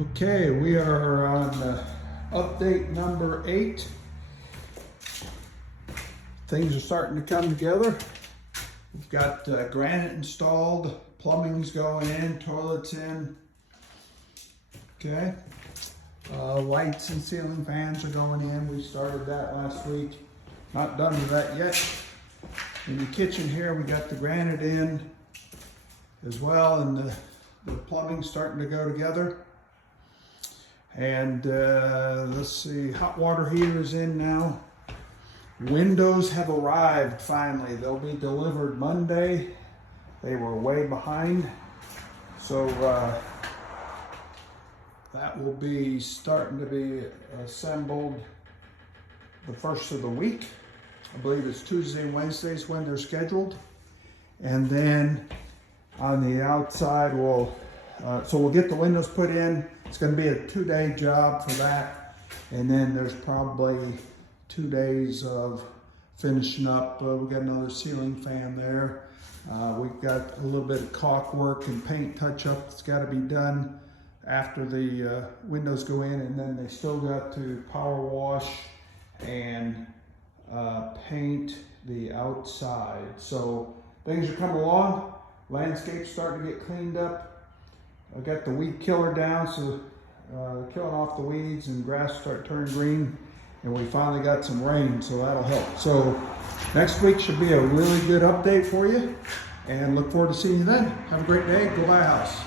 Okay, we are on update number 8. Things are starting to come together. We've got granite installed, plumbing's going in, toilets in. Okay, lights and ceiling fans are going in. We started that last week. Not done with that yet. In the kitchen here, we got the granite in as well, and the plumbing's starting to go together. And let's see, hot water heater is in now. Windows have arrived finally. They'll be delivered Monday. They were way behind. So that will be starting to be assembled the first of the week. I believe it's Tuesday and Wednesdays when they're scheduled. And then on the outside, we'll get the windows put in. It's going to be a 2-day job for that. And then there's probably 2 days of finishing up. We've got another ceiling fan there. We've got a little bit of caulk work and paint touch up that's got to be done after the windows go in, and then they still got to power wash and paint the outside. So things are coming along. Landscape's starting to get cleaned up. I got the weed killer down, so killing off the weeds and grass start turning green. And we finally got some rain, so that'll help. So next week should be a really good update for you, and look forward to seeing you then. Have a great day. Go buy a house.